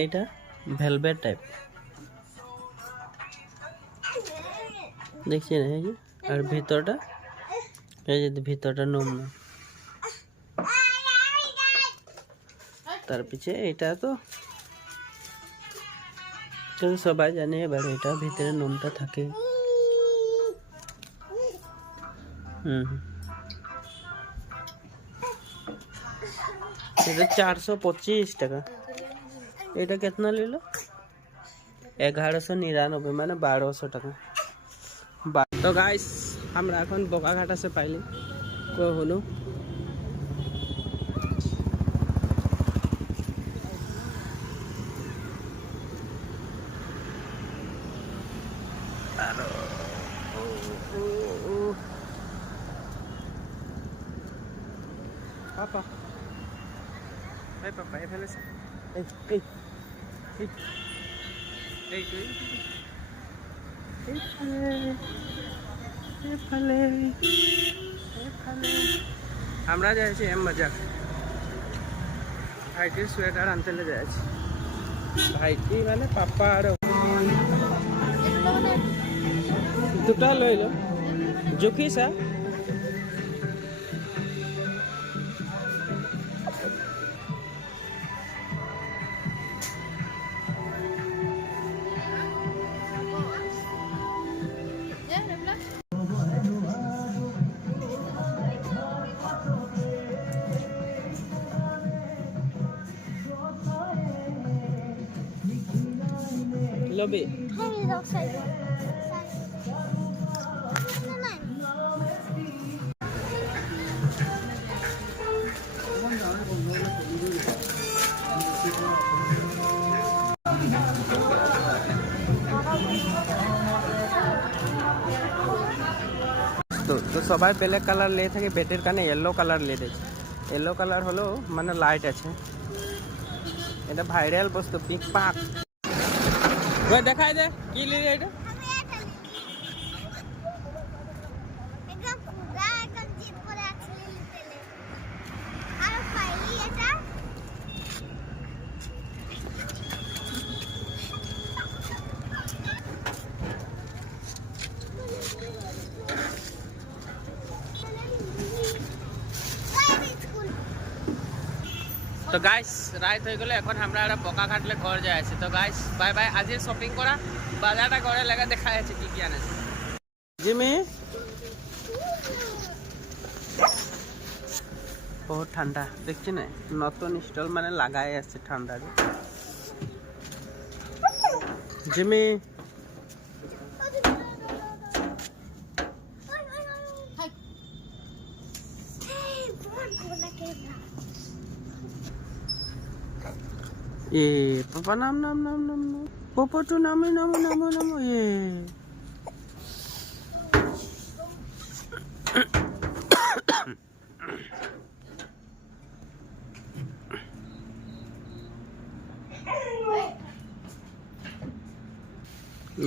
এইটা velvet type দেখছেন, এই যে আর ভিতরটা, এই যে ভিতরটা নমুনা। তার পিছে এটা তো সবাই জানে, এবার এটা ভিতরে নোমটা থাকে। এটা 425 টাকা। এটা कितना ले लो? 1199 মানে 1200 টাকা। তো গাইস আমরা এখন বোকাঘাটা সে পাইলি কো হলো পাপা, এই পাপা এই ফেলেছে, এই এই এই এই তুই এই ফেলে আমরা যাচ্ছি এম বাজার, ভাইটির সোয়েটার আনতে যাচ্ছি। ভাইটি মানে পাপা আর দুটা লইল জুখিছা। লবি তো সবাই ব্ল্যাক কালার লে থাকে, বেটের কানে ইয়েলো কালার লে দিয়েছে। ইয়েলো কালার হলো মানে লাইট আছে, এটা ভাইরাল বস্তু পিক পাক। ওই দেখাই দে কি লিয়ে এটা, তো গাইস রাইত হয়ে গেলে এখন আমরা একটা বোকা ঘাটলে ঘর যাই আছি। তো গাইস বাই বাই, আজকে শপিং করা বাজারটা ঘরে লাগা দেখা যাচ্ছে কি কি আনেছে। জিমি বহুত ঠান্ডা দেখছি না, নতুন স্টল মানে লাগাই আছে ঠান্ডা। জিমি পাপা নাম নাম নাম নাম নাম পাপা তো নামে নামো নামো নামো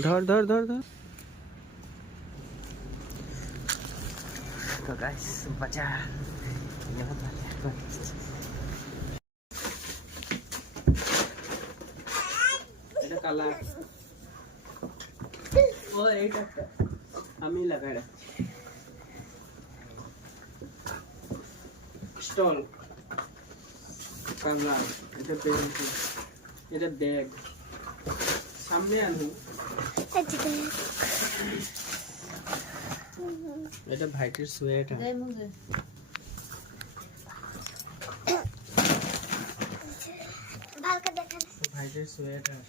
ধর ধর ধর ধর। তো গাইস বাজার এটা কালা ও এইটা আমি লাগাই রাখছি স্টল কালা। এটা পেন্সিল, এটা ব্যাগ সামনে আনু, এটা ভাইটির সোয়েটার, ভাইটির সোয়েটার,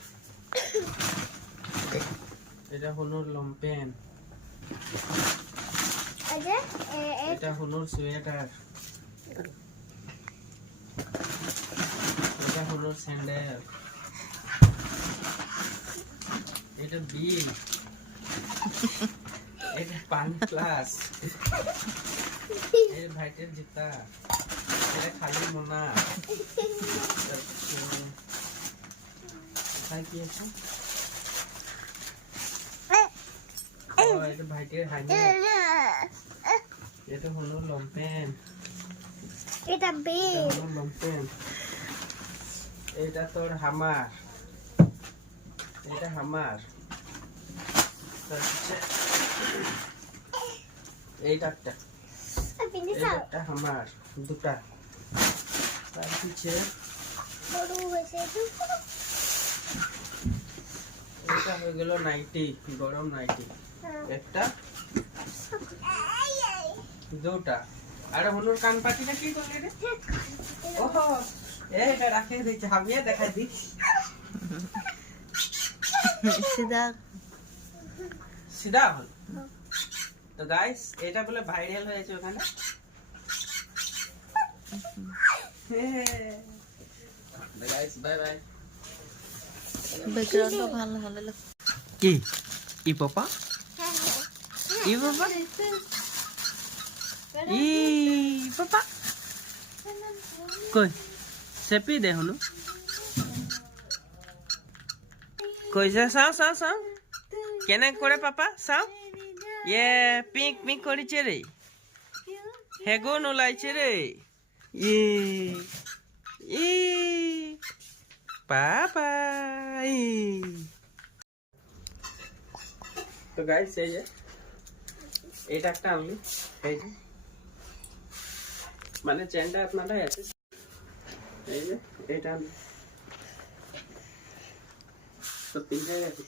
এটা হলো লম্পেন, এটা হলো সোয়েটার, এটা হলো স্যান্ডেল, এটা বিল, এটা পান প্লাস, এই ভাইটের জুতা, এটা খালি মোনা, কি আছে এটা ভাইটের হাইনেক, এটা হলো লম্পেন, এটা বেল লম্পেন, এটা তোর হামার, এটা হামার। এইটা একটা, এইটা হামার দুটা। তার পিছে এটা হয়ে গেল নাইটি, গরম নাইটি একটা দুটা। আরে হনুর কান পাটিটা কি করলি রে? ওহো এইটা রাখে দিয়েছে, হামিয়ে দেখাই দি সিধা সিধা হল। তো গাইস এটা বলে ভাইরাল হয়েছে ওখানে। Guys bye bye. ব্যাকগ্রাউন্ড ভালো ভালো লাগে। কি ই পাপা, ই পাপা, ই পাপা কই চেপি দে হনু, কইছে চাও চাও চাও কেনে কৰে পাপা চাও। ইয়ে পিক পিক কৰিছে ৰে, হেগুন ওলাইছে ৰে। ই ই পাপা ই। তো গাইস এই যে এটা একটা আনলি, এই যে মানে চেনটা আপনারাই আছে, এই যে এটা আনলি তো তিনটাই রাখি।